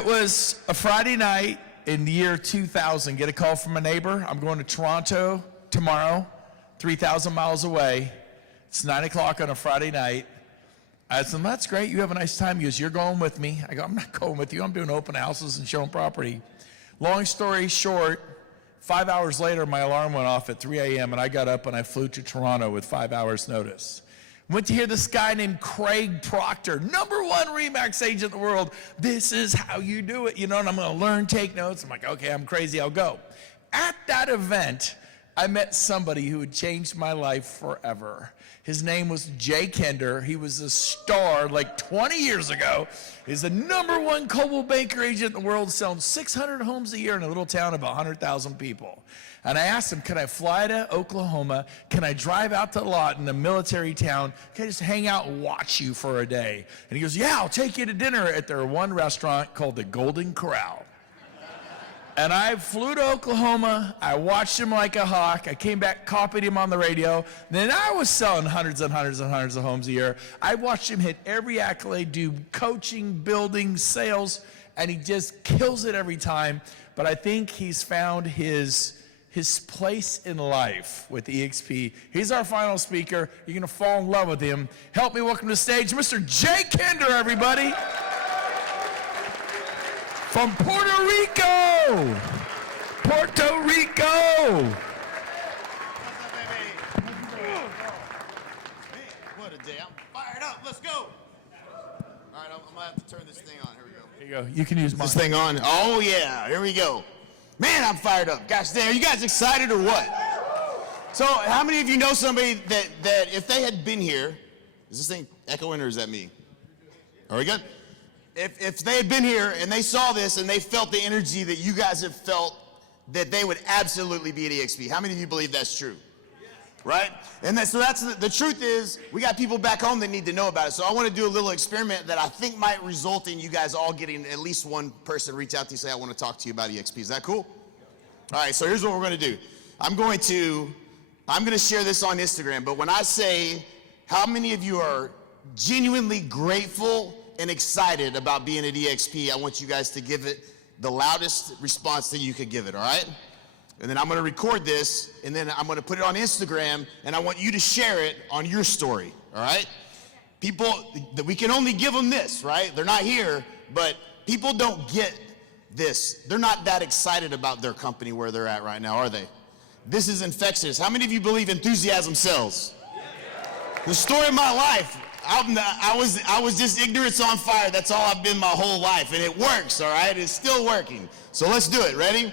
It was a Friday night in the year 2000. Get a call from a neighbor. I'm going to Toronto tomorrow, 3,000 miles away. It's 9 o'clock on a Friday night. I said, that's great. You have a nice time. He goes, you're going with me. I go, I'm not going with you. I'm doing open houses and showing property. Long story short, 5 hours later, my alarm went off at 3 a.m. and I got up and I flew to Toronto with 5 hours notice. Went to hear this guy named Craig Proctor, #1 RE/MAX agent in the world. This is how you do it, and I'm gonna learn, take notes. I'm like, okay, I'm crazy, I'll go. At that event, I met somebody who had changed my life forever. His name was Jay Kender. He was a star like 20 years ago. He's the #1 Coldwell Banker agent in the world, selling 600 homes a year in a little town of 100,000 people. And I asked him, can I fly to Oklahoma? Can I drive out to the lot in a military town? Can I just hang out and watch you for a day? And he goes, yeah, I'll take you to dinner at their one restaurant called the Golden Corral. And I flew to Oklahoma. I watched him like a hawk. I came back, copied him on the radio. Then I was selling hundreds and hundreds and hundreds of homes a year. I watched him hit every accolade, do coaching, building, sales, and he just kills it every time. But I think he's found his place in life with EXP. He's our final speaker. You're going to fall in love with him. Help me welcome to the stage Mr. Jay Kender, everybody. From Puerto Rico. Puerto Rico. What a day. I'm fired up. Let's go. All right, I'm going to have to turn this thing on. Here we go. Here you go. You can use mine. This thing on? Oh, yeah. Here we go. Man, I'm fired up. Gosh dang, are you guys excited or what? So how many of you know somebody that if they had been here, is this thing echoing or is that me? Are we good? If they had been here and they saw this and they felt the energy that you guys have felt, that they would absolutely be at EXP. How many of you believe that's true? Right? And so that's the truth is, we got people back home that need to know about it. So I want to do a little experiment that I think might result in you guys all getting at least one person reach out to you and say, I want to talk to you about EXP. Is that cool? All right, so here's what we're going to do. I'm going to share this on Instagram, but when I say how many of you are genuinely grateful and excited about being at EXP, I want you guys to give it the loudest response that you could give it, all right? And then I'm going to record this, and then I'm going to put it on Instagram, and I want you to share it on your story, all right? People, we can only give them this, right? They're not here, but people don't get this. They're not that excited about their company where they're at right now, are they? This is infectious. How many of you believe enthusiasm sells? The story of my life, I was just ignorance on fire. That's all I've been my whole life, and it works, all right? It's still working. So let's do it. Ready?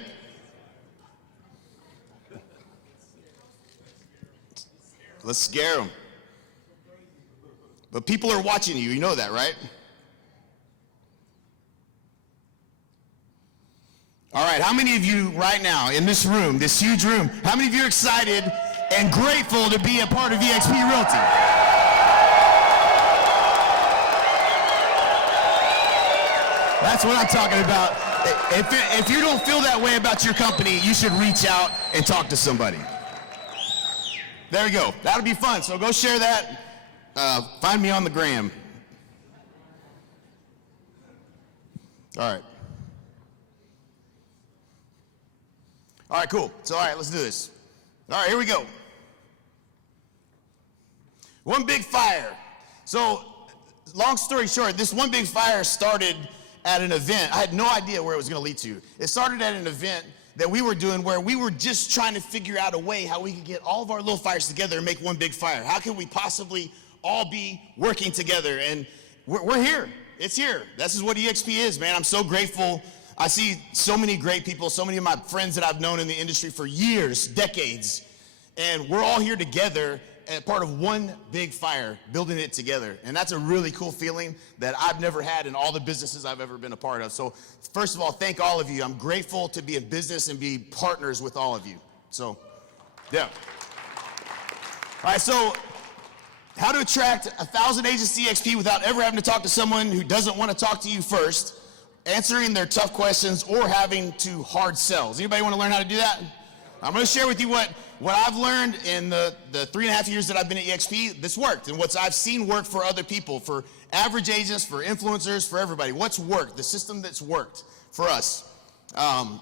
Let's scare them. But people are watching you. You know that, right? All right, how many of you right now in this room, this huge room, how many of you are excited and grateful to be a part of EXP Realty? That's what I'm talking about. If you don't feel that way about your company, you should reach out and talk to somebody. There we go. That'll be fun. So go share that. Find me on the gram. All right. All right, cool. So, all right, let's do this. All right, here we go. One big fire. So, long story short, this one big fire started at an event. I had no idea where it was going to lead to. It started at an event that we were doing where we were just trying to figure out a way how we could get all of our little fires together and make one big fire. How can we possibly all be working together? And we're here. It's here. This is what EXP is, man. I'm so grateful. I see so many great people, so many of my friends that I've known in the industry for years, decades, and we're all here together as part of one big fire, building it together. And that's a really cool feeling that I've never had in all the businesses I've ever been a part of. So first of all, thank all of you. I'm grateful to be in business and be partners with all of you. So, yeah. All right, so how to attract 1,000 agents to EXP without ever having to talk to someone who doesn't want to talk to you first, answering their tough questions, or having to hard sell. Does anybody want to learn how to do that? I'm going to share with you what I've learned in the 3.5 years that I've been at EXP. This worked, and what I've seen work for other people, for average agents, for influencers, for everybody. What's worked, the system that's worked for us. All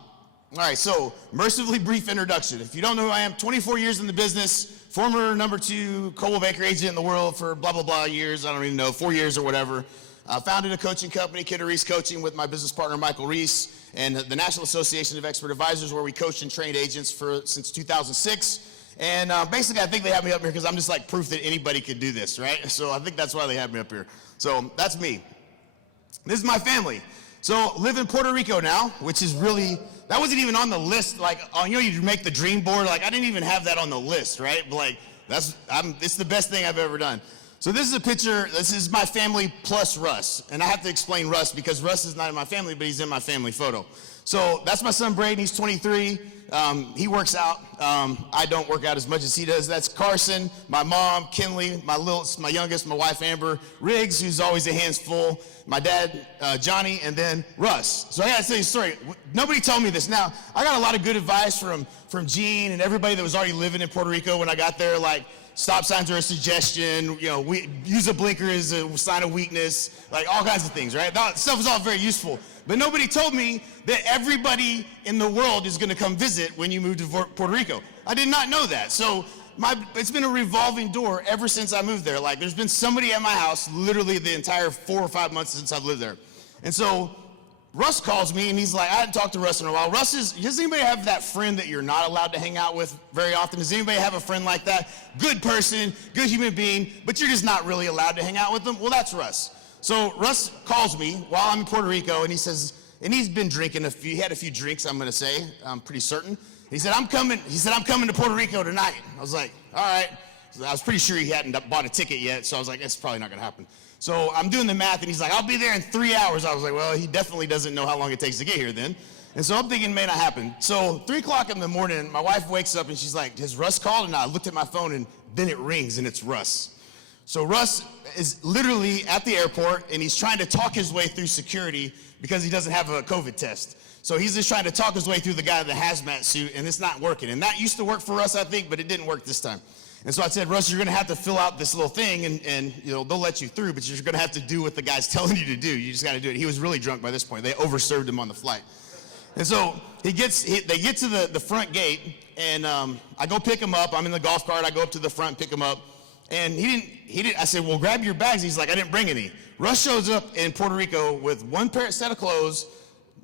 right, so mercifully brief introduction. If you don't know who I am, 24 years in the business, former #2 Coldwell Banker agent in the world for blah, blah, blah years. I don't even know, 4 years or whatever. Founded a coaching company, Kidder Reese Coaching, with my business partner, Michael Reese, and the National Association of Expert Advisors, where we coached and trained agents since 2006. And basically, I think they have me up here because I'm just like proof that anybody could do this, right? So I think that's why they have me up here. So that's me. This is my family. So live in Puerto Rico now, which is really, that wasn't even on the list. Like, you know, you make the dream board. Like, I didn't even have that on the list, right? But like, it's the best thing I've ever done. So this is a picture, this is my family plus Russ. And I have to explain Russ because Russ is not in my family, but he's in my family photo. So that's my son Braden, he's 23. He works out. I don't work out as much as he does. That's Carson, my mom, Kinley, my youngest, my wife Amber, Riggs, who's always a hands full, my dad, Johnny, and then Russ. So I gotta tell you a story. Nobody told me this. Now, I got a lot of good advice from Gene and everybody that was already living in Puerto Rico when I got there, like, stop signs are a suggestion, you know, we use a blinker as a sign of weakness, like all kinds of things, right? That stuff was all very useful. But nobody told me that everybody in the world is gonna come visit when you move to Puerto Rico. I did not know that. So it's been a revolving door ever since I moved there. Like, there's been somebody at my house literally the entire 4 or 5 months since I've lived there. And so Russ calls me and he's like, I hadn't talked to Russ in a while. Does anybody have that friend that you're not allowed to hang out with very often? Does anybody have a friend like that? Good person, good human being, but you're just not really allowed to hang out with them? Well, that's Russ. So Russ calls me while I'm in Puerto Rico and he says, and he's been drinking he had a few drinks, I'm gonna say, I'm pretty certain. He said, I'm coming to Puerto Rico tonight. I was like, all right. So I was pretty sure he hadn't bought a ticket yet, so I was like, it's probably not gonna happen. So I'm doing the math, and he's like, I'll be there in 3 hours. I was like, well, he definitely doesn't know how long it takes to get here then. And so I'm thinking it may not happen. So 3 o'clock in the morning, my wife wakes up, and she's like, has Russ called? And I looked at my phone, and then it rings, and it's Russ. So Russ is literally at the airport, and he's trying to talk his way through security because he doesn't have a COVID test. So he's just trying to talk his way through the guy in the hazmat suit, and it's not working. And that used to work for us, I think, but it didn't work this time. And so I said, Russ, you're gonna have to fill out this little thing and you know, they'll let you through, but you're gonna have to do what the guy's telling you to do. You just gotta do it. He was really drunk by this point. They overserved him on the flight. And so they get to the front gate, and I go pick him up. I'm in the golf cart. I go up to the front and pick him up. And he didn't, I said, well, grab your bags. He's like, I didn't bring any. Russ shows up in Puerto Rico with one set of clothes,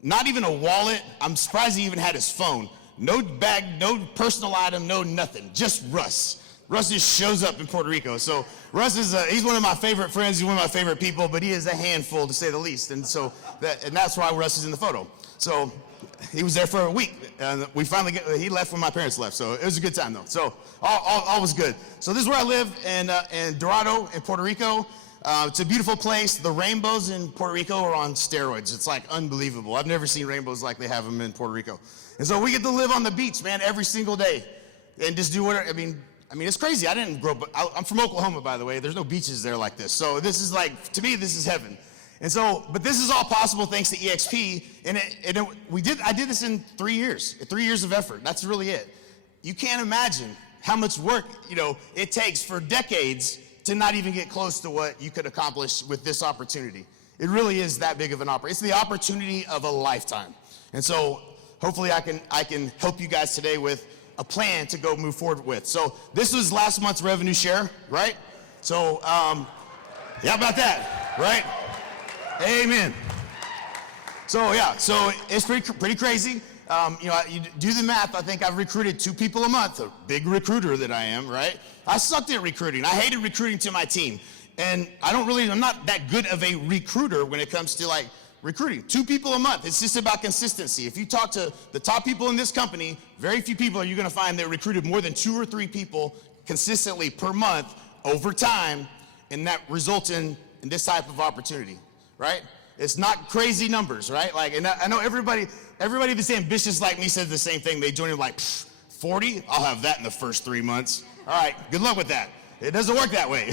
not even a wallet. I'm surprised he even had his phone. No bag, no personal item, no nothing, just Russ. Russ just shows up in Puerto Rico. So Russ is he's one of my favorite friends. He's one of my favorite people, but he is a handful to say the least. And so that's why Russ is in the photo. So he was there for a week, and we finally he left when my parents left. So it was a good time though. So all was good. So this is where I live in Dorado in Puerto Rico. It's a beautiful place. The rainbows in Puerto Rico are on steroids. It's like unbelievable. I've never seen rainbows like they have them in Puerto Rico. And so we get to live on the beach, man, every single day, and just do whatever. I mean, it's crazy. I didn't grow up. I'm from Oklahoma, by the way. There's no beaches there like this. So this is like, to me, this is heaven. And so, but this is all possible thanks to EXP. I did this in 3 years. 3 years of effort. That's really it. You can't imagine how much work, you know, it takes for decades to not even get close to what you could accomplish with this opportunity. It really is that big of an opportunity. It's the opportunity of a lifetime. And so, hopefully, I can help you guys today with a plan to go move forward with. So this was last month's revenue share, right? So, yeah, about that, right? Amen. So yeah, so it's pretty crazy. You know, you do the math. I think I've recruited 2 people a month. A big recruiter that I am, right? I sucked at recruiting. I hated recruiting to my team, and I'm not that good of a recruiter when it comes to like recruiting. 2 people a month. It's just about consistency. If you talk to the top people in this company, very few people are you going to find that recruited more than 2 or 3 people consistently per month over time, and that results in this type of opportunity, right? It's not crazy numbers, right? Like, and I know everybody that's ambitious like me says the same thing. They join in like 40. I'll have that in the first 3 months. All right, good luck with that. It doesn't work that way.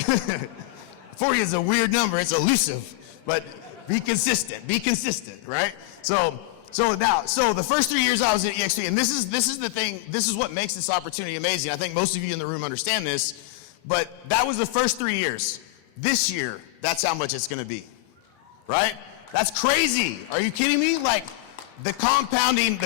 40 is a weird number. It's elusive, but be consistent, right? So So the first 3 years I was at EXP, and this is the thing, this is what makes this opportunity amazing. I think most of you in the room understand this, but that was the first 3 years. This year, that's how much it's gonna be, right? That's crazy. Are you kidding me? Like the compounding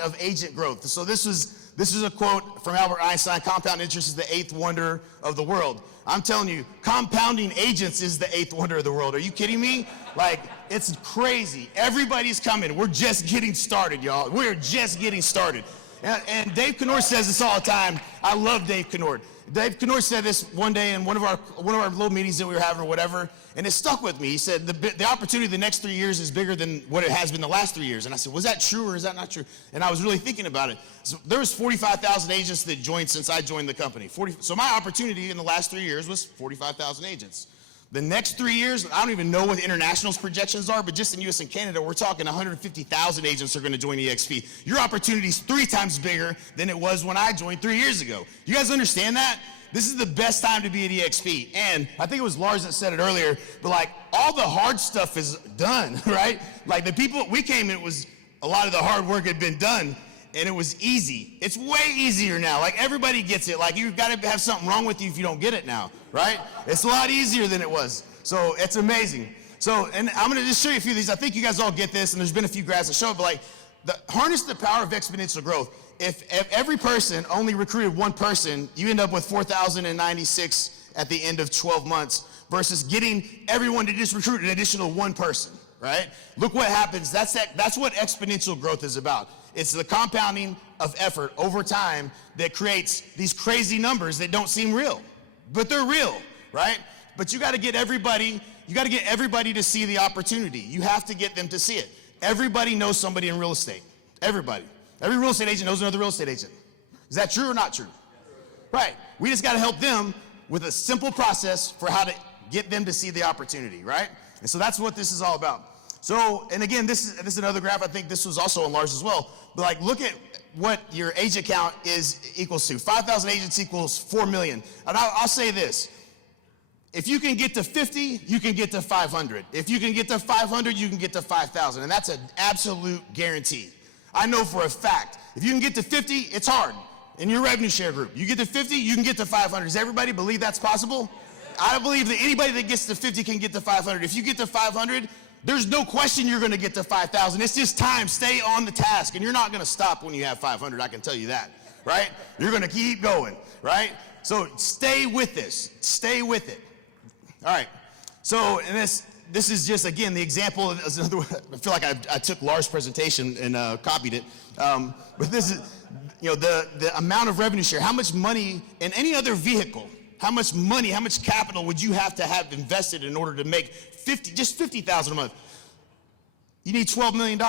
of agent growth. So this is a quote from Albert Einstein: compound interest is the eighth wonder of the world. I'm telling you, compounding agents is the eighth wonder of the world. Are you kidding me? Like, it's crazy. Everybody's coming. We're just getting started, y'all. We're just getting started. And Dave Knorr says this all the time. I love Dave Knorr. Dave Knorr said this one day in one of our little meetings that we were having or whatever, and it stuck with me. He said, the opportunity the next 3 years is bigger than what it has been the last 3 years. And I said, was that true or is that not true? And I was really thinking about it. So there was 45,000 agents that joined since I joined the company. So my opportunity in the last 3 years was 45,000 agents. The next 3 years, I don't even know what international's projections are, but just in US and Canada, we're talking 150,000 agents are gonna join EXP. Your opportunity's 3 times bigger than it was when I joined 3 years ago. You guys understand that? This is the best time to be at EXP. And I think it was Lars that said it earlier, but like all the hard stuff is done, right? Like the people, we came in, it was a lot of the hard work had been done and it was easy. It's way easier now. Like everybody gets it. Like you've got to have something wrong with you if you don't get it now, right? It's a lot easier than it was. So it's amazing. So, and I'm gonna just show you a few of these. I think you guys all get this, and there's been a few graphs that show it, but like, harness the power of exponential growth. If every person only recruited one person, you end up with 4,096 at the end of 12 months versus getting everyone to just recruit an additional one person, right? Look what happens. That's what exponential growth is about. It's the compounding of effort over time that creates these crazy numbers that don't seem real, but they're real, right? But you got to get everybody to see the opportunity. You have to get them to see it. Everybody knows somebody in real estate. Everybody. Every real estate agent knows another real estate agent. Is that true or not true? Right. We just got to help them with a simple process for how to get them to see the opportunity, right? And so that's what this is all about. So, and again, this is another graph. I think this was also on Lars as well. But like, look at what your agent count equals to. 5,000 agents equals 4 million. And I'll say this. If you can get to 50, you can get to 500. If you can get to 500, you can get to 5,000. And that's an absolute guarantee. I know for a fact, if you can get to 50, it's hard. In your revenue share group, you get to 50, you can get to 500. Does everybody believe that's possible? I believe that anybody that gets to 50 can get to 500. If you get to 500, there's no question you're gonna get to 5,000. It's just time, stay on the task, and you're not gonna stop when you have 500, I can tell you that, right? You're gonna keep going, right? So stay with this, stay with it. All right, so, and this is just, again, the example, I feel like I took Lars' presentation and copied it, but this is, you know, the amount of revenue share, how much money in any other vehicle, how much money, how much capital would you have to have invested in order to make just 50,000 a month? You need $12 million.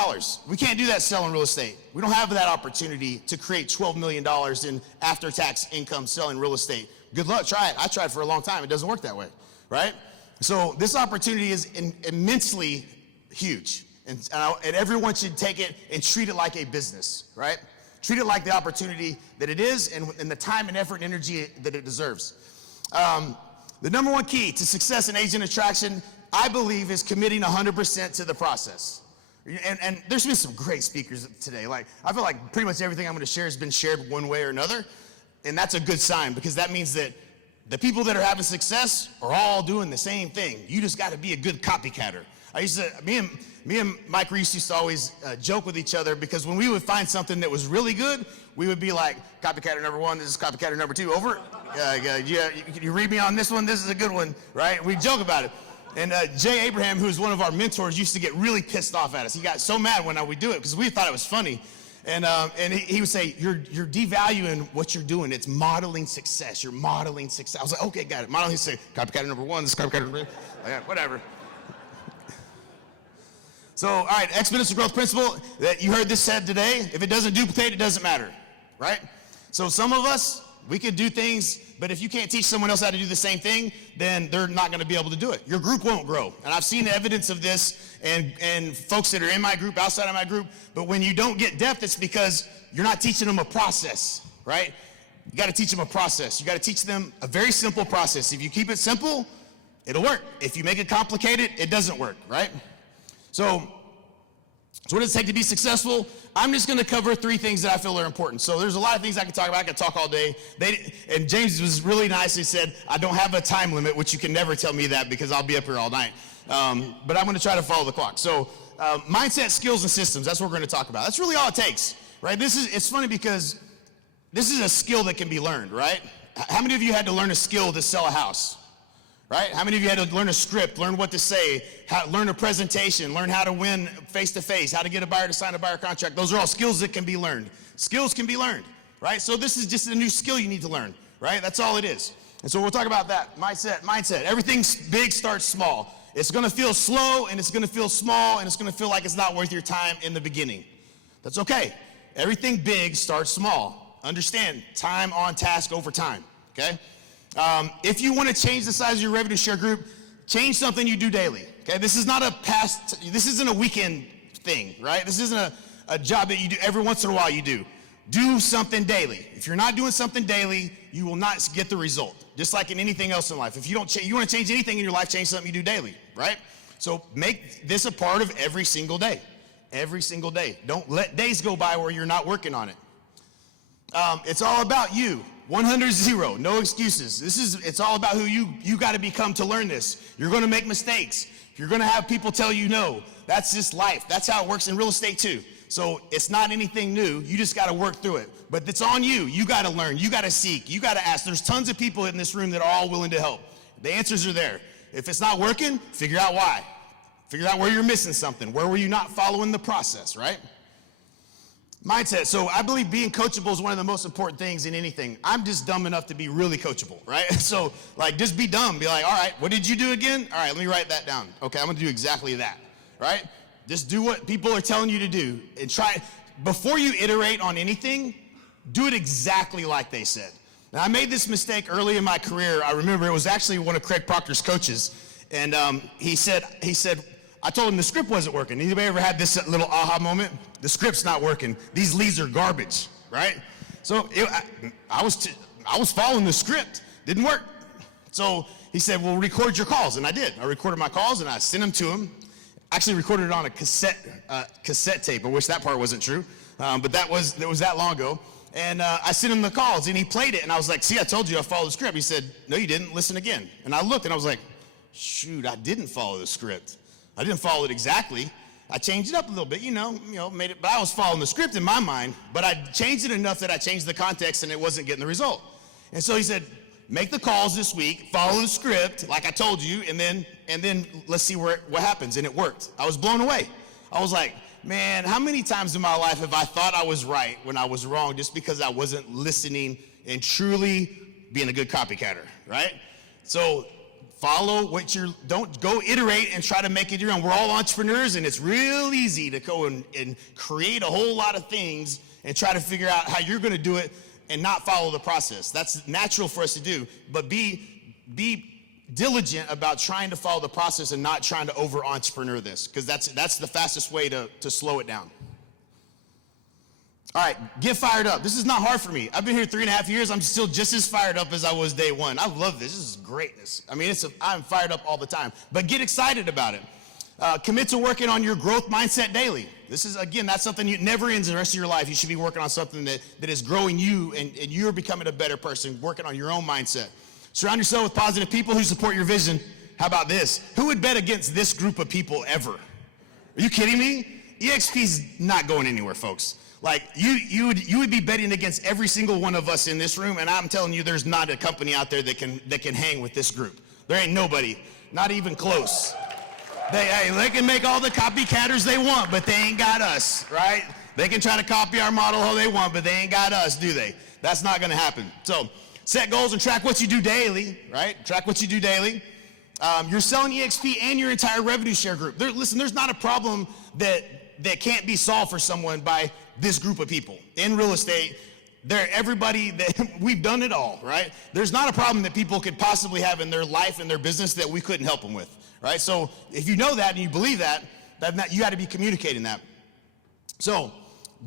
We can't do that selling real estate. We don't have that opportunity to create $12 million in after-tax income selling real estate. Good luck, try it. I tried for a long time, it doesn't work that way, right? So this opportunity is immensely huge, and everyone should take it and treat it like a business, right? Treat it like the opportunity that it is and the time and effort and energy that it deserves. The number one key to success in agent attraction, I believe, is committing 100% to the process. And there's been some great speakers today. Like, I feel like pretty much everything I'm gonna share has been shared one way or another, and that's a good sign because that means that the people that are having success are all doing the same thing. You just got to be a good copycatter. Me and Mike Reese used to always joke with each other because when we would find something that was really good, we would be like, copycatter number one, this is copycatter number two, over. You read me on this one, this is a good one, right? We joke about it. And Jay Abraham, who's one of our mentors, used to get really pissed off at us. He got so mad when we do it because we thought it was funny. And he would say, you're devaluing what you're doing. It's modeling success. You're modeling success. I was like, okay, got it. Modeling success. Copycatter number one, this is copycatter number two. Yeah, whatever. So, all right, exponential growth principle that you heard this said today. If it doesn't duplicate, it doesn't matter, right? So some of us, we could do things, but if you can't teach someone else how to do the same thing, then they're not gonna be able to do it. Your group won't grow. And I've seen evidence of this and folks that are in my group, outside of my group, but when you don't get depth, it's because you're not teaching them a process, right? You gotta teach them a process. You gotta teach them a very simple process. If you keep it simple, it'll work. If you make it complicated, it doesn't work, right? So So what does it take to be successful? I'm just gonna cover 3 things that I feel are important. So there's a lot of things I can talk about. I can talk all day. And James was really nice. He said, I don't have a time limit, which you can never tell me that because I'll be up here all night. But I'm gonna try to follow the clock. So mindset, skills, and systems, that's what we're gonna talk about. That's really all it takes, right? It's funny because this is a skill that can be learned, right? How many of you had to learn a skill to sell a house? Right? How many of you had to learn a script, learn what to say, learn a presentation, learn how to win face-to-face, how to get a buyer to sign a buyer contract? Those are all skills that can be learned. Skills can be learned, right? So this is just a new skill you need to learn, right? That's all it is. And so we'll talk about that. Mindset. Everything big starts small. It's gonna feel slow, and it's gonna feel small, and it's gonna feel like it's not worth your time in the beginning. That's okay. Everything big starts small. Understand, time on task over time, okay? If you want to change the size of your revenue share group, change something you do daily. Okay, this is not this isn't a weekend thing, right? This isn't a job that you do every once in a while. You do something daily. If you're not doing something daily, you will not get the result. Just like in anything else in life, if you want to change anything in your life, change something you do daily, right? So make this a part of every single day. Every single day. Don't let days go by where you're not working on it. It's all about you. 100-0, no excuses. It's all about who you got to become to learn this. You're going to make mistakes. You're going to have people tell you no. That's just life. That's how it works in real estate too. So it's not anything new. You just got to work through it. But it's on you. You got to learn. You got to seek. You got to ask. There's tons of people in this room that are all willing to help. The answers are there. If it's not working, figure out why. Figure out where you're missing something. Where were you not following the process, right? Mindset. So I believe being coachable is one of the most important things in anything. I'm just dumb enough to be really coachable, right? So like just be dumb. Be like, all right, what did you do again? All right, let me write that down. Okay, I'm gonna do exactly that, right? Just do what people are telling you to do and try. Before you iterate on anything, do it exactly like they said. Now I made this mistake early in my career. I remember it was actually one of Craig Proctor's coaches. And he said, I told him the script wasn't working. Anybody ever had this little aha moment? The script's not working. These leads are garbage, right? So I was following the script. Didn't work. So he said, well, record your calls. And I did. I recorded my calls and I sent them to him. Actually recorded it on a cassette tape. I wish that part wasn't true. But it was that long ago. And I sent him the calls and he played it. And I was like, see, I told you I followed the script. He said, no, you didn't. Listen again. And I looked and I was like, shoot, I didn't follow the script. I didn't follow it exactly. I changed it up a little bit, made it, but I was following the script in my mind, but I changed it enough that I changed the context and it wasn't getting the result. And so he said, make the calls this week, follow the script like I told you, and then let's see what happens. And it worked. I was blown away. I was like, man, how many times in my life have I thought I was right when I was wrong just because I wasn't listening and truly being a good copycatter, right? So follow don't go iterate and try to make it your own. We're all entrepreneurs and it's real easy to go and create a whole lot of things and try to figure out how you're gonna do it and not follow the process. That's natural for us to do, but be diligent about trying to follow the process and not trying to over-entrepreneur this, because that's the fastest way to slow it down. All right, get fired up. This is not hard for me. I've been here 3.5 years. I'm still just as fired up as I was day one. I love this. This is greatness. I mean, I'm fired up all the time. But get excited about it. Commit to working on your growth mindset daily. This is, again, that's something you never ends the rest of your life. You should be working on something that is growing you and you're becoming a better person, working on your own mindset. Surround yourself with positive people who support your vision. How about this? Who would bet against this group of people ever? Are you kidding me? EXP's not going anywhere, folks. Like, you would be betting against every single one of us in this room, and I'm telling you, there's not a company out there that can hang with this group. There ain't nobody, not even close. They can make all the copycatters they want, but they ain't got us, right? They can try to copy our model how they want, but they ain't got us, do they? That's not gonna happen. So, set goals and track what you do daily, right? Track what you do daily. You're selling EXP and your entire revenue share group. Listen, there's not a problem that can't be solved for someone by this group of people. In real estate, we've done it all, right? There's not a problem that people could possibly have in their life and their business that we couldn't help them with, right? So if you know that and you believe that you got to be communicating that. So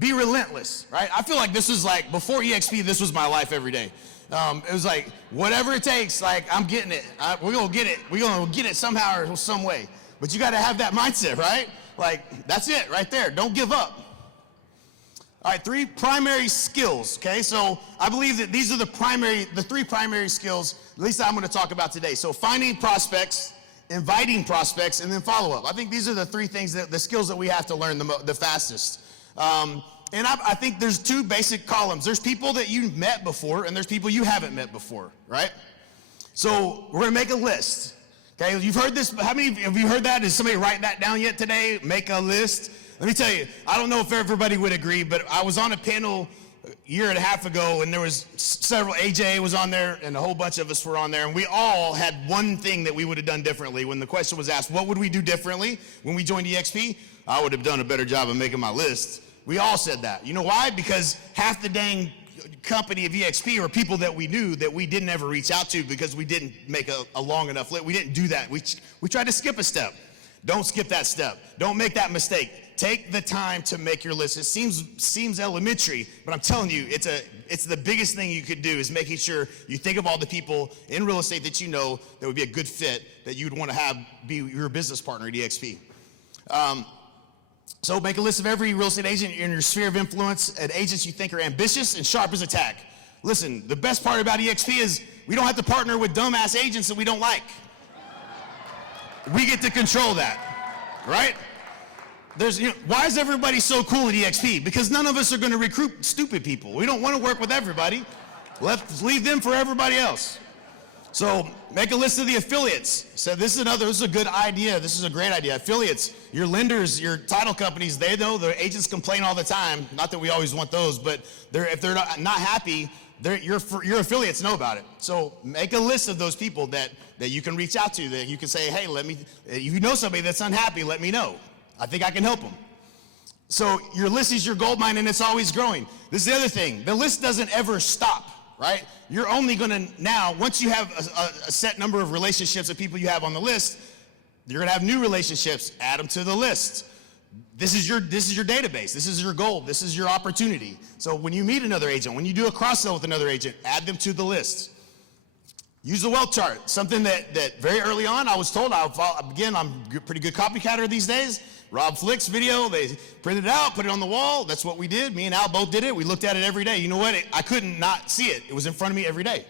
be relentless, right? I feel like this is like, before EXP, this was my life every day. It was like, whatever it takes, like, I'm getting it. We're going to get it. We're going to get it somehow or some way. But you got to have that mindset, right? Like, that's it right there. Don't give up. All right, 3 primary skills, okay? So I believe that these are the 3 primary skills, at least I'm gonna talk about today. So finding prospects, inviting prospects, and then follow-up. I think these are the 3 things, the skills that we have to learn the fastest. And I think there's 2 basic columns. There's people that you met before, and there's people you haven't met before, right? So we're gonna make a list, okay? You've heard this, how many of you heard that? Did somebody write that down yet today? Make a list. Let me tell you, I don't know if everybody would agree, but I was on a panel a year and a half ago, and there was several, AJ was on there, and a whole bunch of us were on there, and we all had one thing that we would have done differently. When the question was asked, what would we do differently when we joined EXP? I would have done a better job of making my list. We all said that. You know why? Because half the dang company of EXP were people that we knew that we didn't ever reach out to because we didn't make a long enough list. We didn't do that. We tried to skip a step. Don't skip that step. Don't make that mistake. Take the time to make your list. It seems elementary, but I'm telling you, it's the biggest thing you could do is making sure you think of all the people in real estate that you know that would be a good fit that you'd want to have be your business partner at EXP. So make a list of every real estate agent in your sphere of influence and agents you think are ambitious and sharp as a tack. Listen, the best part about EXP is we don't have to partner with dumbass agents that we don't like. We get to control that, right? Why is everybody so cool at EXP? Because none of us are going to recruit stupid people. We don't want to work with everybody. Let's leave them for everybody else. So make a list of the affiliates. So this is a good idea. This is a great idea. Affiliates, your lenders, your title companies, they know the agents complain all the time. Not that we always want those, but if they're not happy, your affiliates know about it. So make a list of those people that you can reach out to, that you can say, hey, if you know somebody that's unhappy, let me know. I think I can help them. So your list is your gold mine, and it's always growing. This is the other thing. The list doesn't ever stop, right? You're only gonna now, once you have a set number of relationships of people you have on the list, you're gonna have new relationships. Add them to the list. This is your database. This is your goal. This is your opportunity. So when you meet another agent, when you do a cross-sell with another agent, add them to the list. Use the wealth chart. Something that very early on I was told, I'm a pretty good copycatter these days. Rob Flick's video, they printed it out, put it on the wall. That's what we did. Me and Al both did it. We looked at it every day. You know what? I couldn't not see it. It was in front of me every day.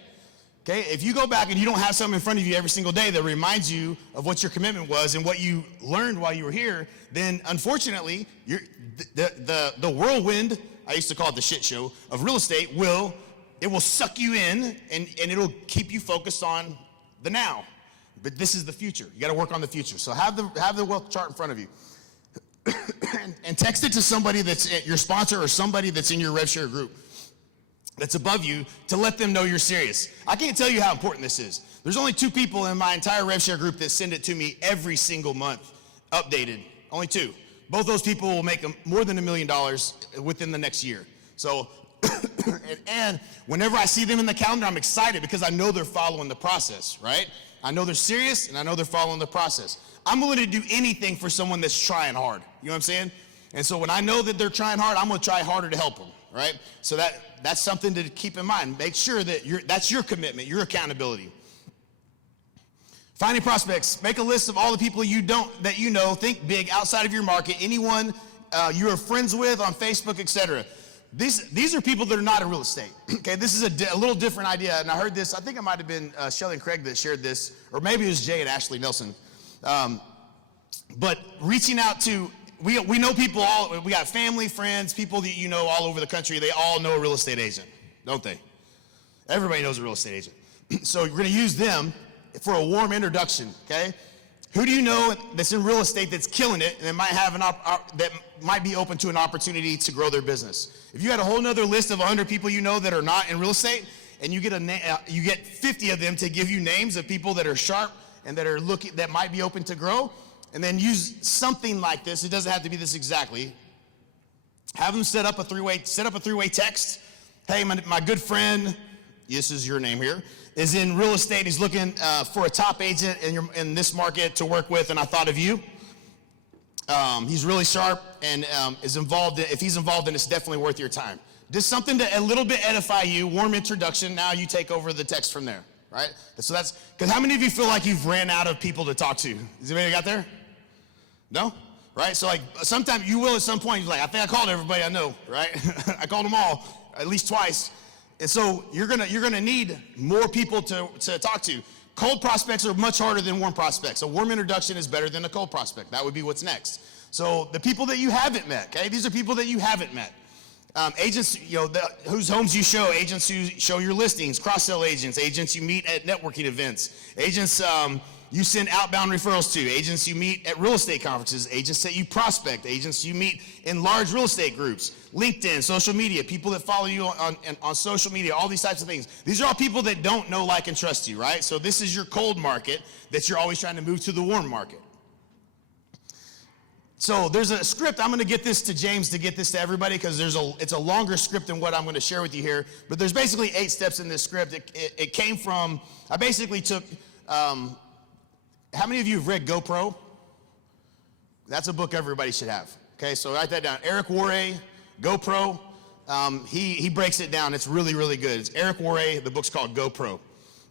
Okay? If you go back and you don't have something in front of you every single day that reminds you of what your commitment was and what you learned while you were here, then unfortunately, the whirlwind, I used to call it the shit show, of real estate will suck you in and it'll keep you focused on the now. But this is the future. You got to work on the future. So have the wealth chart in front of you. and text it to somebody that's your sponsor or somebody that's in your RevShare group that's above you to let them know you're serious. I can't tell you how important this is. There's only 2 people in my entire RevShare group that send it to me every single month, updated. Only 2. Both those people will make more than $1 million within the next year. So, and whenever I see them in the calendar, I'm excited because I know they're following the process, right? I know they're serious and I know they're following the process. I'm willing to do anything for someone that's trying hard. You know what I'm saying? And so when I know that they're trying hard, I'm going to try harder to help them, right? So that's something to keep in mind. Make sure that that's your commitment, your accountability. Finding prospects. Make a list of all the people that you know. Think big, outside of your market. Anyone you are friends with on Facebook, etc. These are people that are not in real estate. Okay, this is a little different idea, and I heard this. I think it might have been Shelly and Craig that shared this, or maybe it was Jay and Ashley Nelson. But reaching out to, we know people we got family, friends, people that you know all over the country. They all know a real estate agent, don't they? Everybody knows a real estate agent. So you're going to use them for a warm introduction. Okay, who do you know that's in real estate that's killing it and that might have that might be open to an opportunity to grow their business? If you had a whole nother list of 100 people you know that are not in real estate, and you get 50 of them to give you names of people that are sharp and that might be open to grow, and then use something like this. It doesn't have to be this exactly. Have them set up a three-way text. Hey, my good friend, this is your name here, is in real estate. He's looking for a top agent in this market to work with, and I thought of you. He's really sharp and is involved. If he's involved, then it's definitely worth your time. Just something to a little bit edify you, warm introduction. Now you take over the text from there, right? So because how many of you feel like you've ran out of people to talk to? Has anybody got there? No? right? So like sometimes you will at some point, you're like, I think I called everybody I know, right? I called them all at least twice. And so you're gonna need more people to talk to. Cold prospects are much harder than warm prospects. A warm introduction is better than a cold prospect. That would be what's next. So the people that you haven't met, okay? These are people that you haven't met. Agents, whose homes you show, agents who show your listings, cross-sell agents, agents you meet at networking events, agents you send outbound referrals to, agents you meet at real estate conferences, agents that you prospect, agents you meet in large real estate groups, LinkedIn, social media, people that follow you on social media, all these types of things. These are all people that don't know, like, and trust you, right? So this is your cold market that you're always trying to move to the warm market. So there's a script. I'm going to get this to James to get this to everybody because it's a longer script than what I'm going to share with you here. But there's basically 8 steps in this script. It came from, I basically took, how many of you have read GoPro? That's a book everybody should have. Okay, so write that down. Eric Worre, GoPro. He breaks it down. It's really, really good. It's Eric Worre. The book's called GoPro.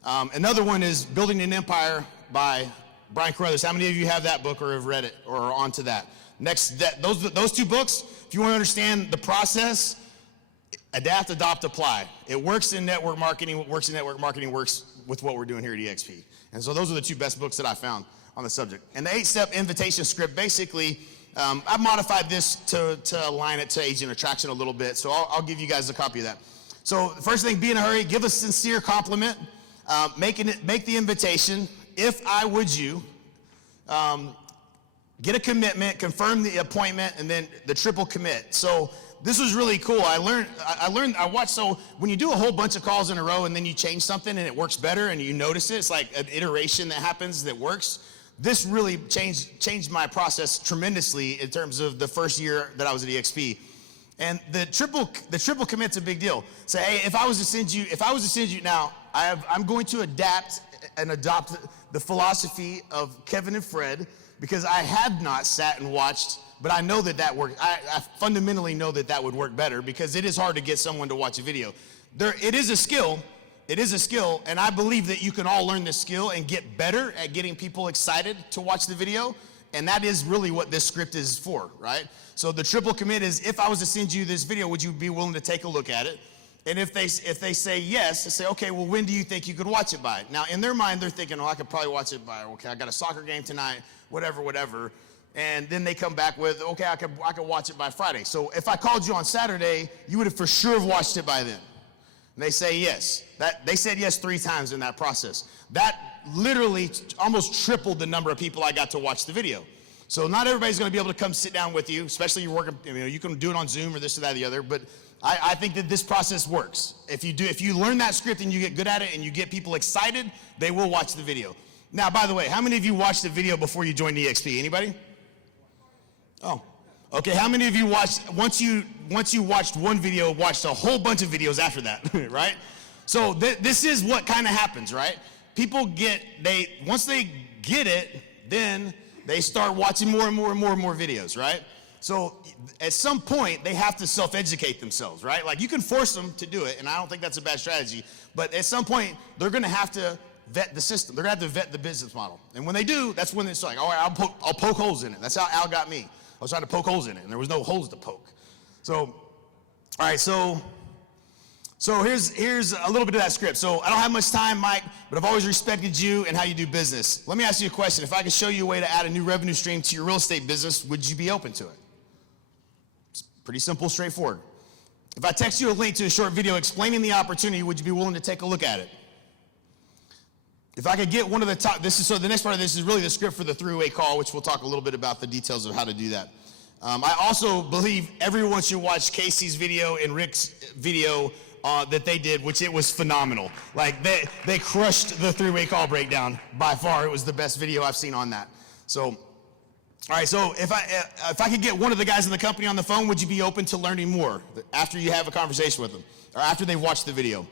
Another one is Building an Empire by Brian Carruthers. How many of you have that book or have read it or are onto that? Those 2 books, if you want to understand the process, adapt, adopt, apply. It works in network marketing. What works in network marketing works with what we're doing here at EXP. And so those are the 2 best books that I found on the subject. And the 8-step invitation script, basically, I've modified this to align it to agent attraction a little bit. So I'll give you guys a copy of that. So the first thing, be in a hurry. Give a sincere compliment. Make the invitation. If I would you, get a commitment, confirm the appointment, and then the triple commit. So this was really cool. I watched, so when you do a whole bunch of calls in a row and then you change something and it works better and you notice it, it's like an iteration that happens that works. This really changed my process tremendously in terms of the first year that I was at EXP. And the triple commit's a big deal. Say, hey, if I was to send you now, I'm going to adapt and adopt the philosophy of Kevin and Fred because I have not sat and watched, but I know that works. I fundamentally know that would work better because it is hard to get someone to watch a video. It is a skill, and I believe that you can all learn this skill and get better at getting people excited to watch the video, and that is really what this script is for, right? So the triple commit is, if I was to send you this video, would you be willing to take a look at it? And if they say yes, they say, okay, well, when do you think you could watch it by? Now, in their mind, they're thinking, oh, I could probably watch it by, okay, I got a soccer game tonight, whatever. And then they come back with, okay, I could watch it by Friday. So if I called you on Saturday, you would have for sure have watched it by then. And they say yes. They said yes 3 times in that process. That literally almost tripled the number of people I got to watch the video. So not everybody's going to be able to come sit down with you, especially you're working, you can do it on Zoom or this or that or the other, but I think that this process works. If you learn that script and you get good at it and you get people excited, they will watch the video. Now, by the way, how many of you watched the video before you joined EXP? Anybody? Oh, okay. How many of you watched, once you watched one video, watched a whole bunch of videos after that, right? So this is what kind of happens, right? People once they get it, then they start watching more and more videos, right? So at some point, they have to self-educate themselves, right? Like you can force them to do it, and I don't think that's a bad strategy, but at some point, they're gonna have to vet the system. They're gonna have to vet the business model. And when they do, that's when it's like, all right, I'll poke holes in it. That's how Al got me. I was trying to poke holes in it, and there was no holes to poke. So, all right, so here's a little bit of that script. So I don't have much time, Mike, but I've always respected you and how you do business. Let me ask you a question. If I could show you a way to add a new revenue stream to your real estate business, would you be open to it? It's pretty simple, straightforward. If I text you a link to a short video explaining the opportunity, would you be willing to take a look at it? If I could get one of the top, so the next part of this is really the script for the three-way call, which we'll talk a little bit about the details of how to do that. I also believe everyone should watch Casey's video and Rick's video that they did, which it was phenomenal. Like they crushed the three-way call breakdown. By far, it was the best video I've seen on that. So, all right, so if I could get one of the guys in the company on the phone, would you be open to learning more after you have a conversation with them or after they've watched the video?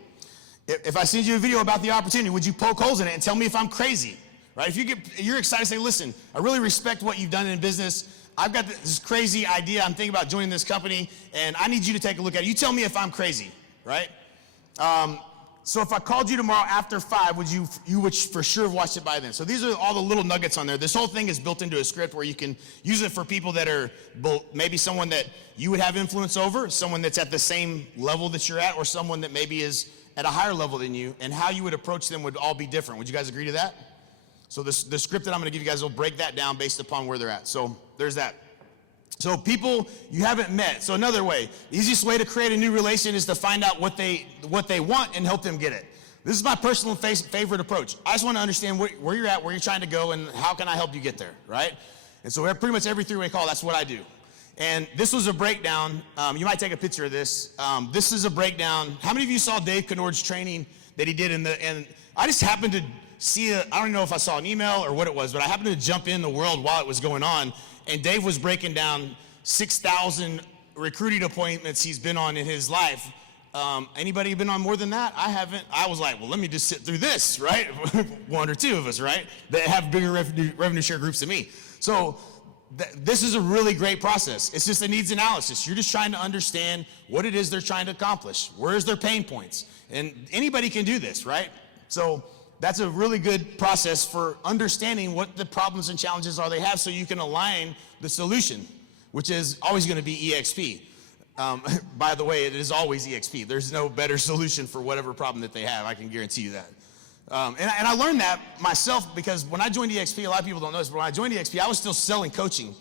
If I send you a video about the opportunity, would you poke holes in it and tell me if I'm crazy, right? If you're excited, say, listen, I really respect what you've done in business. I've got this crazy idea. I'm thinking about joining this company, and I need you to take a look at it. You tell me if I'm crazy, right? So if I called you tomorrow after 5, you would for sure have watched it by then. So these are all the little nuggets on there. This whole thing is built into a script where you can use it for people that are maybe someone that you would have influence over, someone that's at the same level that you're at, or someone that maybe is at a higher level than you, and how you would approach them would all be different. Would you guys agree to that? So the script that I'm gonna give you guys will break that down based upon where they're at. So there's that. So people you haven't met. So another way, the easiest way to create a new relation is to find out what they want and help them get it. This is my personal favorite approach. I just want to understand where you're at, where you're trying to go, and how can I help you get there, right? And so pretty much every three-way call, that's what I do. And this was a breakdown. You might take a picture of this. This is a breakdown. How many of you saw Dave Kennord's training that he did and I just happened to see I don't know if I saw an email or what it was, but I happened to jump in the world while it was going on. And Dave was breaking down 6,000 recruiting appointments he's been on in his life. Anybody been on more than that? I haven't. I was like, well, let me just sit through this, right? One or two of us, right? That have bigger revenue share groups than me. So this is a really great process. It's just a needs analysis. You're just trying to understand what it is they're trying to accomplish. Where's their pain points? And anybody can do this, right? So that's a really good process for understanding what the problems and challenges are they have so you can align the solution, which is always going to be EXP. By the way, it is always EXP. There's no better solution for whatever problem that they have. I can guarantee you that. And I learned that myself because when I joined EXP, a lot of people don't know this, but when I joined EXP, I was still selling coaching.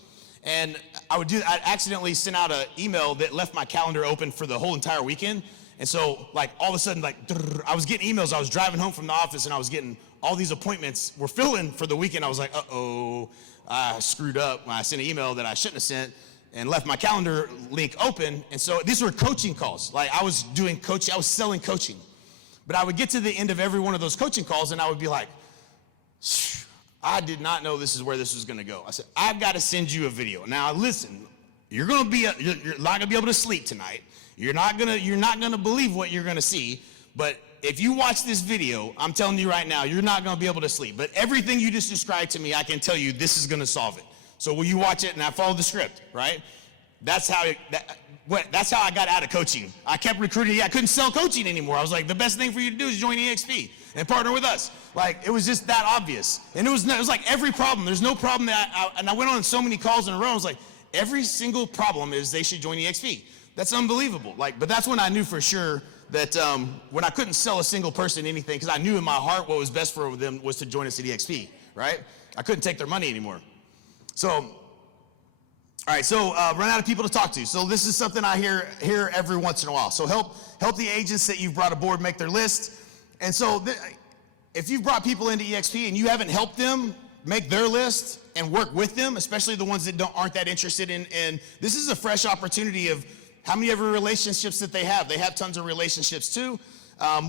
And I'd accidentally send out an email that left my calendar open for the whole entire weekend. And so, like, all of a sudden, like, I was getting emails. I was driving home from the office, and I was getting all these appointments were filling for the weekend. I was like, uh-oh, I screwed up when I sent an email that I shouldn't have sent and left my calendar link open. And so these were coaching calls. Like, I was doing coaching. I was selling coaching. But I would get to the end of every one of those coaching calls, and I would be like, I did not know this is where this was going to go. I said, I've got to send you a video. Now, listen, you're not going to be able to sleep tonight. You're not gonna believe what you're gonna see, but if you watch this video, I'm telling you right now, you're not gonna be able to sleep. But everything you just described to me, I can tell you this is gonna solve it. So will you watch it and I follow the script, right? That's how I got out of coaching. I kept recruiting. I couldn't sell coaching anymore. I was like, the best thing for you to do is join EXP and partner with us. Like, it was just that obvious. And it was like every problem. There's no problem and I went on so many calls in a row. I was like, every single problem is they should join EXP. That's unbelievable. But that's when I knew for sure that when I couldn't sell a single person anything, because I knew in my heart what was best for them was to join us at EXP, right? I couldn't take their money anymore. So, all right, so run out of people to talk to. So this is something I hear every once in a while. So help the agents that you've brought aboard make their list. And so if you've brought people into EXP and you haven't helped them make their list and work with them, especially the ones that aren't that interested in, and this is a fresh opportunity of how many ever relationships that they have. They have tons of relationships too.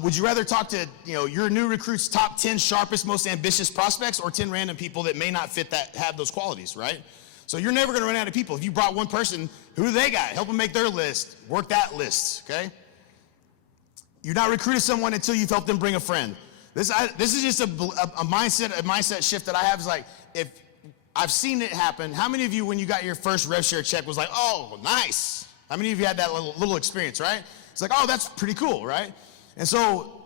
Would you rather talk to your new recruit's top 10 sharpest, most ambitious prospects, or 10 random people that may not fit that have those qualities, right? So you're never going to run out of people. If you brought one person, who do they got? Help them make their list. Work that list, okay? You're not recruiting someone until you've helped them bring a friend. This is just a mindset shift that I have. Is like, if I've seen it happen. How many of you, when you got your first rev share check, was like, oh, nice? How many of you had that little experience, right? It's like, oh, that's pretty cool, right? And so,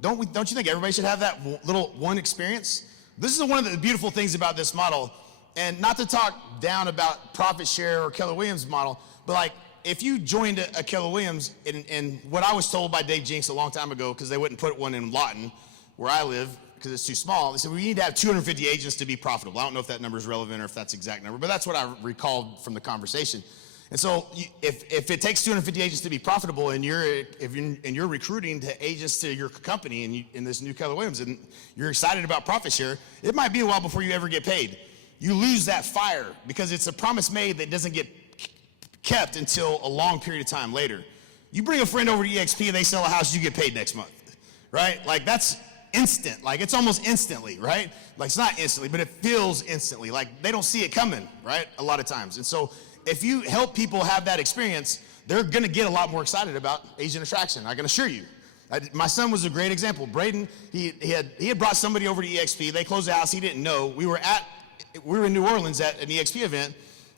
don't you think everybody should have that little one experience? This is one of the beautiful things about this model, and not to talk down about profit share or Keller Williams model, but like, if you joined a Keller Williams, and what I was told by Dave Jinks a long time ago, because they wouldn't put one in Lawton, where I live, because it's too small, they said, we need to have 250 agents to be profitable. I don't know if that number is relevant or if that's the exact number, but that's what I recalled from the conversation. And so if it takes 250 agents to be profitable, and you're recruiting to agents to your company and in this new Keller Williams, and you're excited about profit share, it might be a while before you ever get paid. You lose that fire because it's a promise made that doesn't get kept until a long period of time later. You bring a friend over to EXP, they sell a house, you get paid next month, right? Like, that's instant. Like, it's almost instantly, right? Like, it's not instantly, but it feels instantly. Like, they don't see it coming, right? A lot of times. And so if you help people have that experience, they're going to get a lot more excited about agent attraction. I can assure you. My son was a great example. Braden, he had brought somebody over to EXP. They closed the house. He didn't know. We were in New Orleans at an EXP event,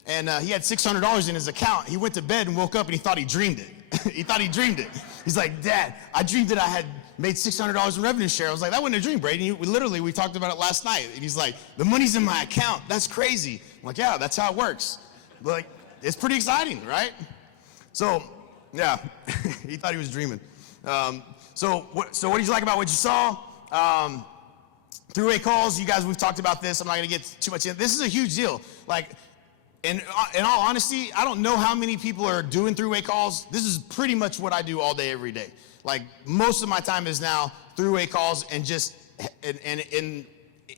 and he had $600 in his account. He went to bed and woke up, and he thought he dreamed it. He thought he dreamed it. He's like, Dad, I dreamed that I had made $600 in revenue share. I was like, that wasn't a dream, Brady. We talked about it last night. And he's like, the money's in my account. That's crazy. I'm like, yeah, that's how it works. But like, it's pretty exciting, right? So, yeah, he thought he was dreaming. So what did you like about what you saw? Three-way calls, you guys, we've talked about this. I'm not gonna get too much in. This is a huge deal. Like, in all honesty, I don't know how many people are doing three-way calls. This is pretty much what I do all day, every day. Like, most of my time is now three-way calls and just, and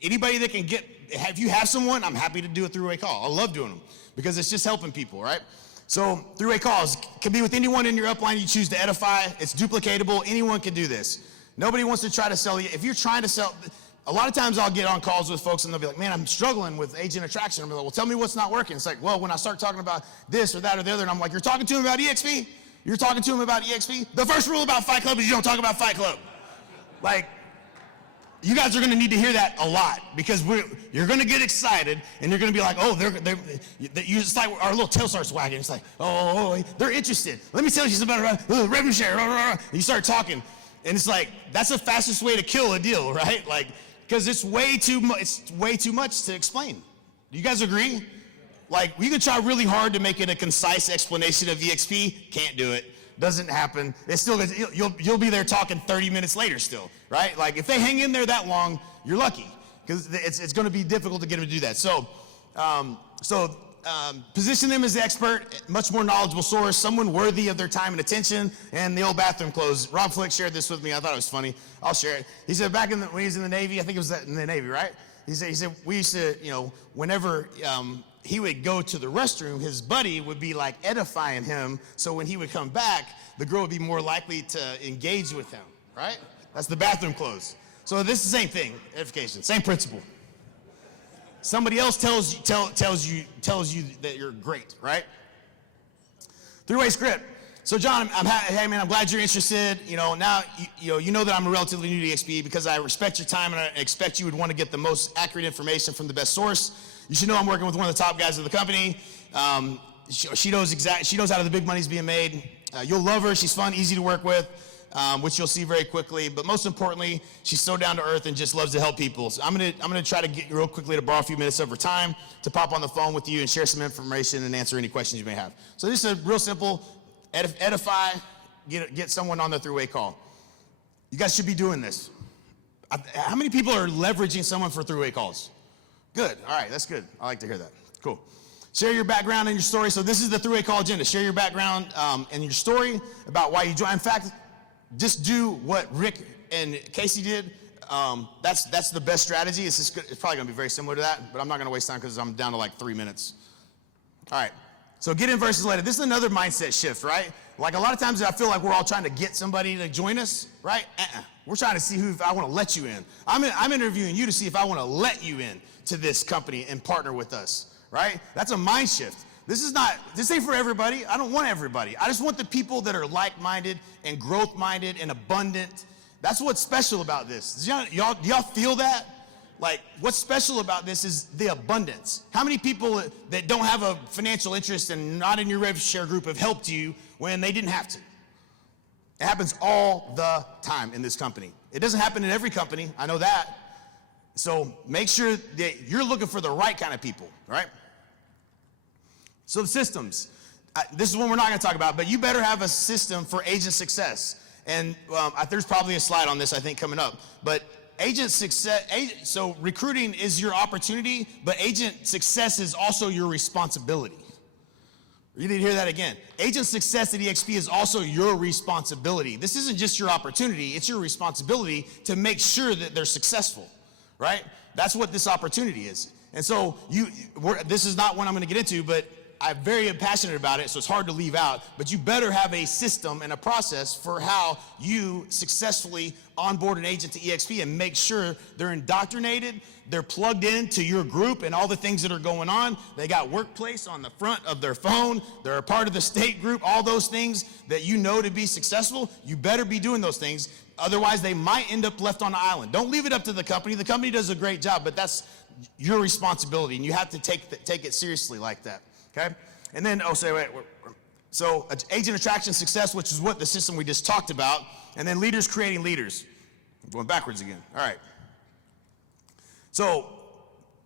anybody that can get, if you have someone, I'm happy to do a three-way call. I love doing them because it's just helping people, right? So three-way calls can be with anyone in your upline you choose to edify. It's duplicatable. Anyone can do this. Nobody wants to try to sell you. If you're trying to sell, a lot of times I'll get on calls with folks and they'll be like, man, I'm struggling with agent attraction. I'm like, well, tell me what's not working. It's like, well, when I start talking about this or that or the other, and I'm like, you're talking to him about EXP? You're talking to him about EXP? The first rule about Fight Club is you don't talk about Fight Club. Like, you guys are gonna need to hear that a lot because you're gonna get excited and you're gonna be like, oh, it's like our little tail starts wagging. It's like, oh, they're interested. Let me tell you something about revenue share. And you start talking, and it's like, that's the fastest way to kill a deal, right? Like, because it's way too much to explain. Do you guys agree? Like, we could try really hard to make it a concise explanation of EXP. Can't do it. Doesn't happen. It's still, you'll be there talking 30 minutes later still, right? Like, if they hang in there that long, you're lucky, because it's going to be difficult to get them to do that. So position them as the expert, much more knowledgeable source, someone worthy of their time and attention, and the old bathroom clothes. Rob Flick shared this with me. I thought it was funny. I'll share it. He said when he was in the Navy, I think it was in the Navy, right? He said we used to, whenever he would go to the restroom, his buddy would be like edifying him, so when he would come back, the girl would be more likely to engage with him, right? That's the bathroom clothes. So this is the same thing, edification, same principle. Somebody else tells you that you're great, right? Three-way script. So John, hey man, I'm glad you're interested. Now you know that I'm relatively new to EXP because I respect your time and I expect you would want to get the most accurate information from the best source. You should know I'm working with one of the top guys of the company. She knows how the big money's being made. You'll love her. She's fun, easy to work with, which you'll see very quickly. But most importantly, she's so down to earth and just loves to help people. So I'm gonna try to get you real quickly to borrow a few minutes of her time to pop on the phone with you and share some information and answer any questions you may have. So this is a real simple edify, get someone on the three-way call. You guys should be doing this. How many people are leveraging someone for three-way calls? Good. All right, that's good. I like to hear that. Cool. Share your background and your story. So this is the three-way call agenda. Share your background and your story about why you joined. In fact, just do what Rick and Casey did. That's the best strategy. It's probably going to be very similar to that, but I'm not going to waste time because I'm down to like 3 minutes. All right. So get in versus later. This is another mindset shift, right? Like a lot of times I feel like we're all trying to get somebody to join us, right? We're trying to see if I want to let you in. I'm interviewing you to see if I want to let you in to this company and partner with us, right? That's a mind shift. This ain't for everybody. I don't want everybody. I just want the people that are like-minded and growth-minded and abundant. That's what's special about this. Do y'all feel that? Like, what's special about this is the abundance. How many people that don't have a financial interest and not in your rev share group have helped you when they didn't have to? It happens all the time in this company. It doesn't happen in every company. I know that. So make sure that you're looking for the right kind of people, right? So the systems. This is one we're not going to talk about, but you better have a system for agent success. And there's probably a slide on this, I think, coming up. But agent success, so recruiting is your opportunity, but agent success is also your responsibility. You need to hear that again. Agent success at EXP is also your responsibility. This isn't just your opportunity, it's your responsibility to make sure that they're successful, right? That's what this opportunity is. And so this is not one I'm gonna get into, but I'm very passionate about it, so it's hard to leave out, but you better have a system and a process for how you successfully onboard an agent to EXP and make sure they're indoctrinated, they're plugged into your group and all the things that are going on. They got workplace on the front of their phone, they're a part of the state group, all those things that you know to be successful. You better be doing those things, otherwise they might end up left on the island. Don't leave it up to the company. The company does a great job, but that's your responsibility, and you have to take it seriously like that. Okay, and then so agent attraction success, which is what the system we just talked about, and then leaders creating leaders. I'm going backwards again. All right. So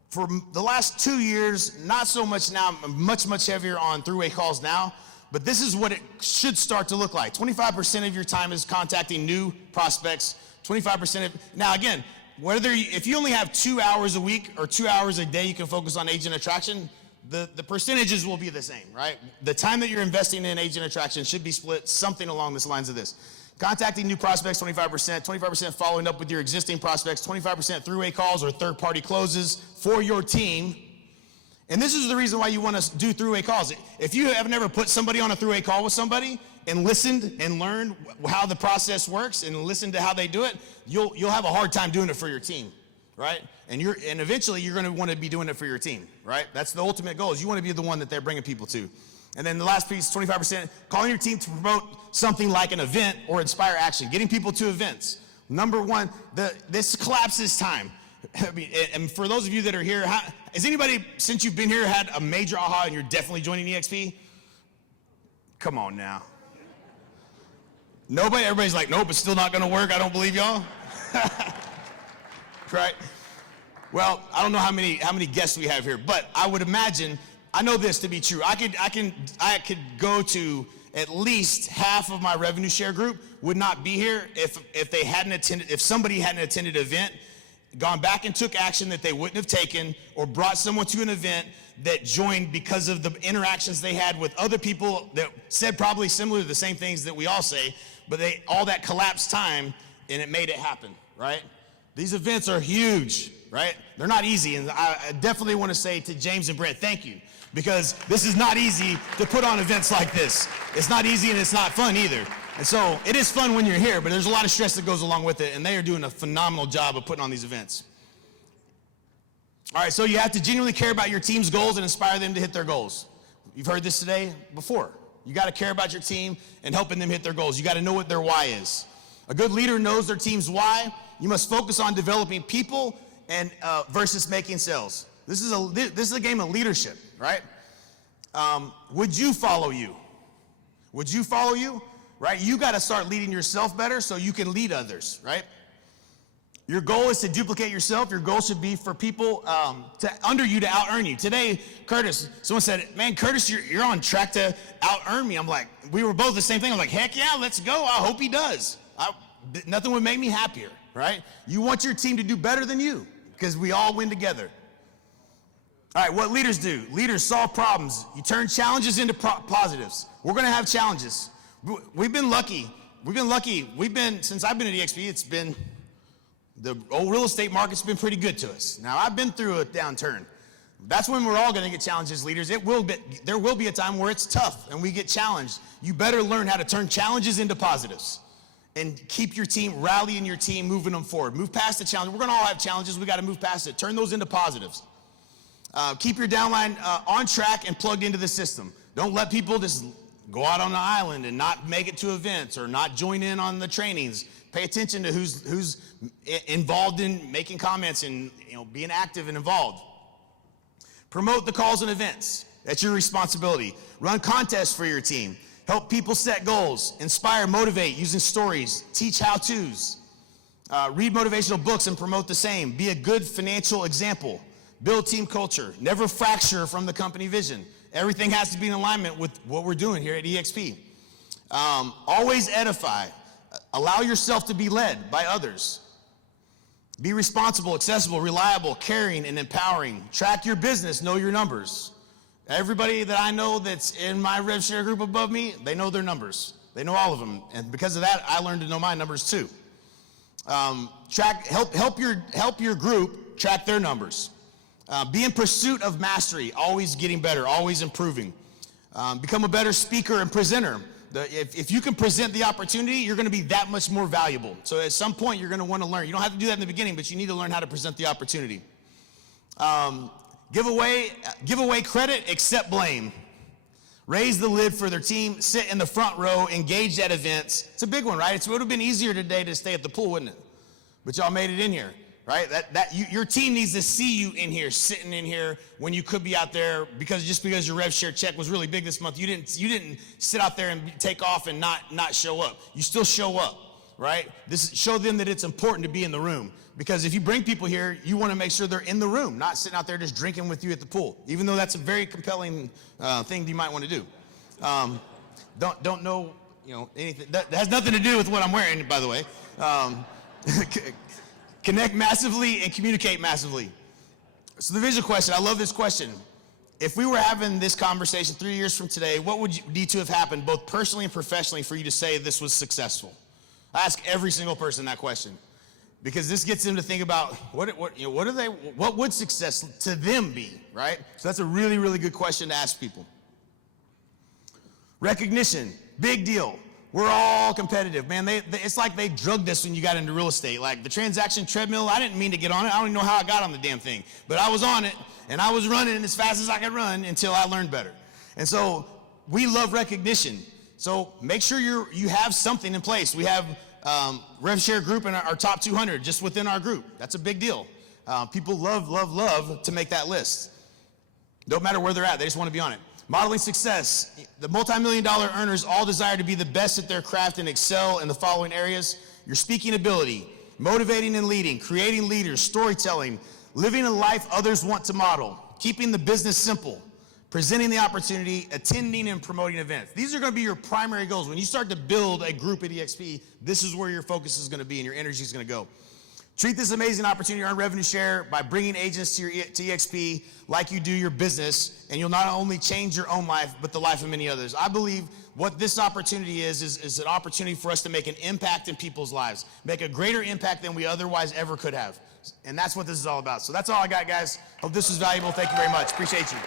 for the last 2 years, not so much now, I'm much heavier on throughway calls now, but this is what it should start to look like. 25% of your time is contacting new prospects, 25% now again, if you only have 2 hours a week or 2 hours a day you can focus on agent attraction, the percentages will be the same, right? The time that you're investing in agent attraction should be split something along the lines of this. Contacting new prospects, 25%, 25% following up with your existing prospects, 25% throughway calls or third-party closes for your team. And this is the reason why you want to do throughway calls. If you have never put somebody on a throughway call with somebody and listened and learned how the process works and listened to how they do it, you'll have a hard time doing it for your team, right? And eventually you're going to want to be doing it for your team, right? That's the ultimate goal, is you want to be the one that they're bringing people to. And then the last piece, 25%, calling your team to promote something like an event or inspire action, getting people to events. Number one, this collapses time. I mean, and for those of you that are here, has anybody, since you've been here, had a major aha and you're definitely joining EXP? Come on now. Nobody? Everybody's like, nope, it's still not going to work. I don't believe y'all. Right? Well, I don't know how many guests we have here, but I would imagine, I know this to be true. I could go to at least half of my revenue share group would not be here if somebody hadn't attended an event, gone back and took action that they wouldn't have taken, or brought someone to an event that joined because of the interactions they had with other people that said probably similar to the same things that we all say, but all that collapsed time and it made it happen, right? These events are huge, right? They're not easy, and I definitely want to say to James and Brent, thank you, because this is not easy to put on events like this. It's not easy and it's not fun either. And so it is fun when you're here, but there's a lot of stress that goes along with it, and they are doing a phenomenal job of putting on these events. All right, so you have to genuinely care about your team's goals and inspire them to hit their goals. You've heard this today before. You got to care about your team and helping them hit their goals. You got to know what their why is. A good leader knows their team's why. You must focus on developing people and versus making sales. This is a game of leadership, right? Would you follow you? Would you follow you? Right? You got to start leading yourself better so you can lead others, right? Your goal is to duplicate yourself. Your goal should be for people under you to out-earn you. Today, Curtis, someone said, man, Curtis, you're on track to out-earn me. I'm like, we were both the same thing. I'm like, heck yeah, let's go. I hope he does. Nothing would make me happier, right? You want your team to do better than you because we all win together. All right, what leaders do? Leaders solve problems. You turn challenges into positives. We're going to have challenges. We've been lucky. Since I've been at EXP, it's been, the old real estate market's been pretty good to us. Now, I've been through a downturn. That's when we're all going to get challenges, leaders. There will be a time where it's tough and we get challenged. You better learn how to turn challenges into positives and keep your team, rallying your team, moving them forward. Move past the challenge. We're going to all have challenges. We got to move past it. Turn those into positives. Keep your downline on track and plugged into the system. Don't let people just go out on the island and not make it to events or not join in on the trainings. Pay attention to who's involved in making comments and being active and involved. Promote the calls and events. That's your responsibility. Run contests for your team. Help people set goals. Inspire, motivate using stories. Teach how-tos. Read motivational books and promote the same. Be a good financial example. Build team culture. Never fracture from the company vision. Everything has to be in alignment with what we're doing here at EXP. Always edify. Allow yourself to be led by others. Be responsible, accessible, reliable, caring, and empowering. Track your business, know your numbers. Everybody that I know that's in my rev share group above me, they know their numbers. They know all of them. And because of that, I learned to know my numbers too. Help your group track their numbers. Be in pursuit of mastery, always getting better, always improving. Become a better speaker and presenter. If you can present the opportunity, you're going to be that much more valuable. So at some point, you're going to want to learn. You don't have to do that in the beginning, but you need to learn how to present the opportunity. Give away credit, accept blame. Raise the lid for their team, sit in the front row, engage at events. It's a big one, right? It would have been easier today to stay at the pool, wouldn't it? But y'all made it in here. Right? Your team needs to see you in here, sitting in here when you could be out there just because your rev share check was really big this month. You didn't sit out there and take off and not show up. You still show up, right? Show them that it's important to be in the room. Because if you bring people here, you want to make sure they're in the room, not sitting out there just drinking with you at the pool, even though that's a very compelling thing that you might want to do. Don't know, anything. That has nothing to do with what I'm wearing, by the way. Connect massively and communicate massively. So the vision question, I love this question. If we were having this conversation 3 years from today, what would need to have happened, both personally and professionally, for you to say this was successful? I ask every single person that question, because this gets them to think about what would success to them be, right? So that's a really, really good question to ask people. Recognition, big deal. We're all competitive, man. It's like they drugged us when you got into real estate. Like the transaction treadmill, I didn't mean to get on it. I don't even know how I got on the damn thing, but I was on it, and I was running as fast as I could run until I learned better. And so we love recognition. So make sure you have something in place. We have rev share group in our top 200 just within our group. That's a big deal. People love to make that list. Don't matter where they're at, they just want to be on it. Modeling success. The multi-million-dollar earners all desire to be the best at their craft and excel in the following areas: your speaking ability, motivating and leading, creating leaders, storytelling, living a life others want to model, keeping the business simple, presenting the opportunity, attending and promoting events. These are going to be your primary goals. When you start to build a group at EXP, this is where your focus is going to be and your energy is going to go. Treat this amazing opportunity to earn revenue share by bringing agents to EXP like you do your business, and you'll not only change your own life, but the life of many others. I believe what this opportunity is an opportunity for us to make an impact in people's lives, make a greater impact than we otherwise ever could have. And that's what this is all about. So that's all I got, guys. Hope this was valuable. Thank you very much. Appreciate you.